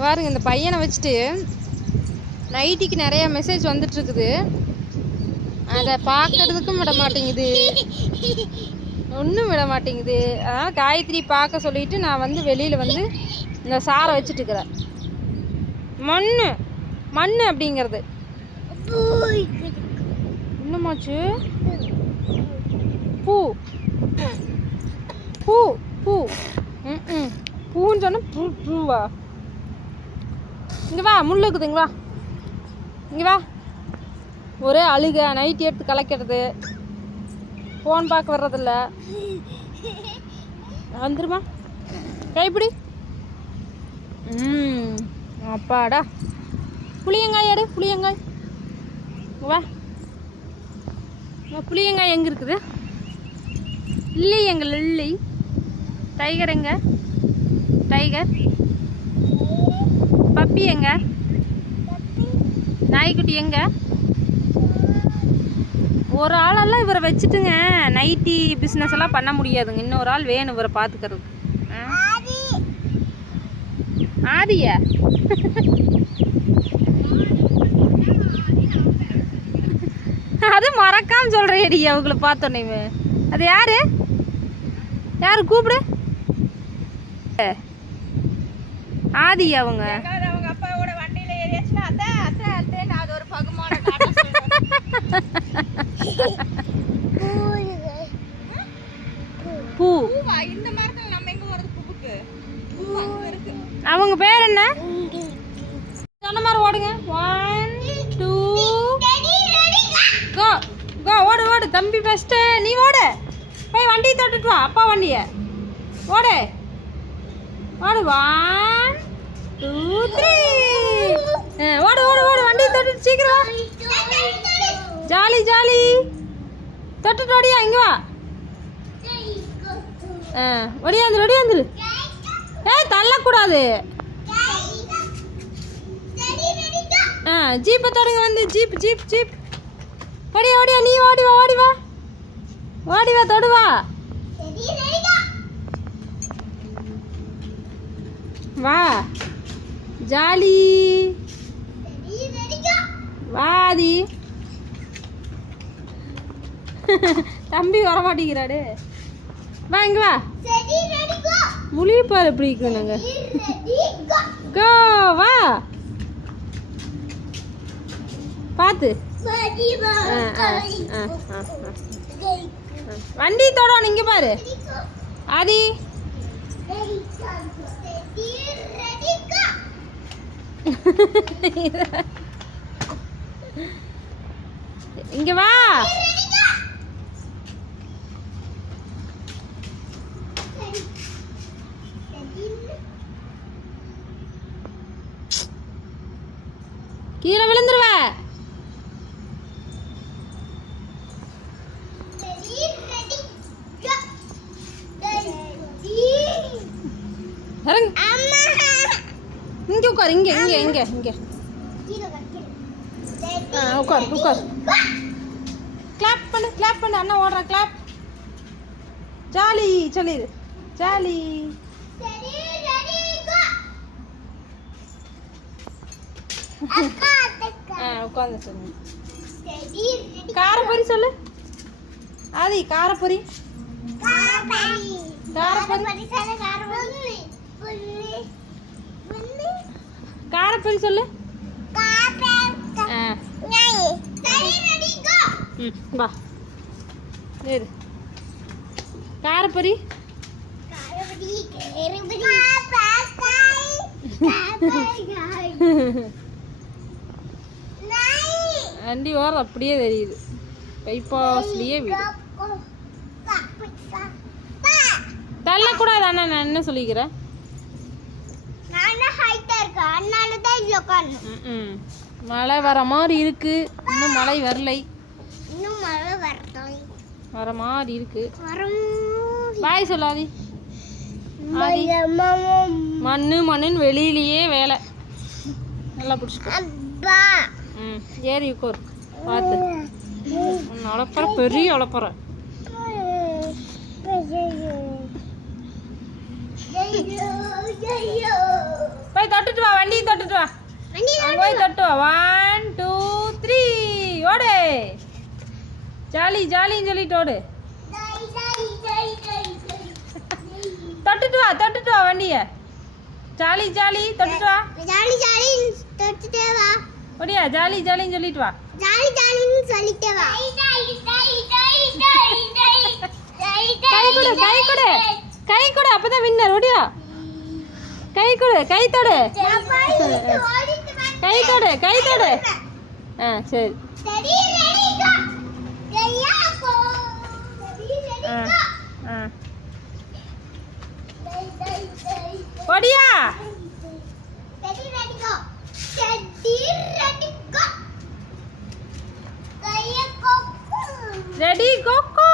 பாருங்க, இந்த பையனை வச்சுட்டு நைட்டிக்கு நிறைய மெசேஜ் வந்துட்டுருக்குது. அதை பார்க்கறதுக்கும் விட மாட்டேங்குது, ஒன்றும் விட மாட்டேங்குது. அதனால் காயத்ரி பார்க்க சொல்லிவிட்டு நான் வந்து வெளியில் வந்து இந்த சாரை வச்சுட்டுருக்குறேன். மண் அப்படிங்கிறது இன்னுமாச்சு. பூ பூ பூ பூன்னு சொன்னால் பூவா? இங்கே வா, முள் இருக்குதுங்க, வா இங்கே வா. ஒரே அழுக, நைட்டி எடுத்து கலக்கிறது, ஃபோன் பார்க்க வர்றதில்ல. வந்துருமா, கைப்பிடி. அப்பாடா. புளியங்காய் எடு, புளியங்காய். வா, புளியங்காய் எங்கே இருக்குது? இல்லை, எங்கள் இல்லை. டைகர் எங்க? டைகர். பப்பி எங்க? நாய்க்குட்டி எங்க? ஒரு ஆளெல்லாம் இவரை வச்சுட்டுங்க நைட்டி பிஸ்னஸ் எல்லாம் பண்ண முடியாதுங்க. இன்னொரு ஆள் வேணும் இவரை பார்த்துக்கிறது. ஆதியா? அது மறக்காம சொல்றேடி அவங்கள பார்த்தோன்னே. அது யாரு? யாரு கூப்பிடு? ஆதி. அவங்க அப்பாவோட வண்டியில ஏறியாச்சுன்னா அத்தை அத்தை அத்தை நான் அது ஒரு பகுமான பூ. இந்த மரத்துல நம்ம எங்க போறது பூவுக்கு? அவங்க பேர் என்ன? சொன்ன மாதிரி ஓடுங்க. 1 2 கோ கோ. ஓடு ஓடு தம்பி, ஃபர்ஸ்ட் நீ ஓடு. போய் வண்டியை தொட்டுட்டு வா, அப்பா வண்டிய. ஓடு ஓடு. 1 2 3. ஓடு ஓடு ஓடு, வண்டியை தொட்டுட்டு சீக்கிரம். Jolly jolly. தொட்டுட்டு ஓடியா, இங்க வா. ஒடியாந்துரு ஒடியாந்துரு. தள்ளக்கூடாது. ஜீப்பை தொடங்க வந்து. Jeep jeep jeep. ஓடியா ஓடியா, நீ ஓடி வா ஓடி வா ஓடி வா, தொடுவா. வா ஜாலி. வாதி. தம்பி வரமாட்டேங்கிறாடு. வா இங்க வா. முழிப்பார் எப்படி இருக்குங்க. கோ வா. பார்த்து வண்டி தொடணும். இங்க பாரு ஆதி. இங்க வா. கீழே விழுந்துருவ. இங்க உட்கார். இங்க இங்க இங்க இங்க உட்கார் உட்கார். கிளாப் பண்ணு கிளாப் பண்ணு. அண்ணா ஓடுறான். கிளாப். ஜாலி சொல்லிடு. ஜாலி. உட்காந்து சொல்லு. காரப்பொரி சொல்லு ஆதி. காரப்பொரி. காரப்பொரி சொல்லு. வா இரு. காரப்பொரி. வண்டி ஓர அப்படியே தெரியுது. பைபாஸ்லயே வீடு. தள்ளக்கூடாது அண்ணா, நான் என்ன சொல்லிக்கிறேன். மழை வர மாதிரி இருக்கு. இன்னும் மழை வரலை. வர மாதிரி இருக்கு. பாய் சொல்லாதி. மண்ணு மண்ணுன்னு வெளியிலேயே வேலை. நல்லா பிடிச்சிக்கோ. ஏறி உட்கார். பார்த்து உழப்பற, பெரிய உழப்பற. போய் தொட்டுட்டு வா, வண்டியை தொட்டுட்டு வா. போய் தொட்டு வா. 1 2 3 ஓடு. ஜாலி ஜாலின்னு சொல்லிட்டு ஓடு. தொட்டுட்டு வா வண்டியை. ஜாலி ஜாலி தொட்டுட்டு வா. ஜாலி ஜாலி தொட்டுட்டே வா. ஓடியா ஜாலி ஜாலின்னு சொல்லிட்டு வா. ஜாலி ஜாலின்னு சொல்லிட்டே வா. கை கொடு கை கொடு கை கொடு, அப்பதான் வின்னர். ஓடியா கை கொடு, கை தொடு, கை தொடு, கை தொடு. ஆ சரி. ஓடியா ரெடி கோகோ.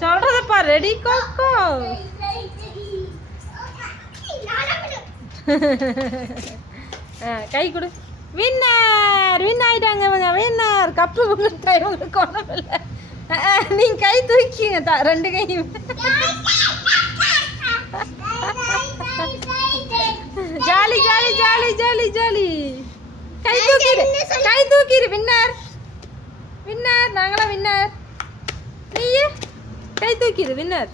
சொல்றதப்பா ரெடி கோகோ. கை கொடு. வின்னர் வின் ஆயிட்டாங்க இவங்க. வின்னர் கப்பு கொடுத்தா இவங்களுக்கு ஒன்றும் இல்லை. நீங்கள் கை தூக்கிங்க ரெண்டு கையும். Jolly jolly jolly jolly jolly. கை தூக்கிடு, கை தூக்கிடு. வின்னர் வின்னர், நாங்களாம் வின்னர். நீயே கை தூக்கிடு. வின்னர்.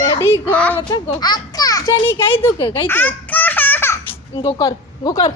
ரெடி கோ. சரி நீ கை தூக்கு, கை தூக்கு. இங்க உட்காரு, இங்க உட்காரு.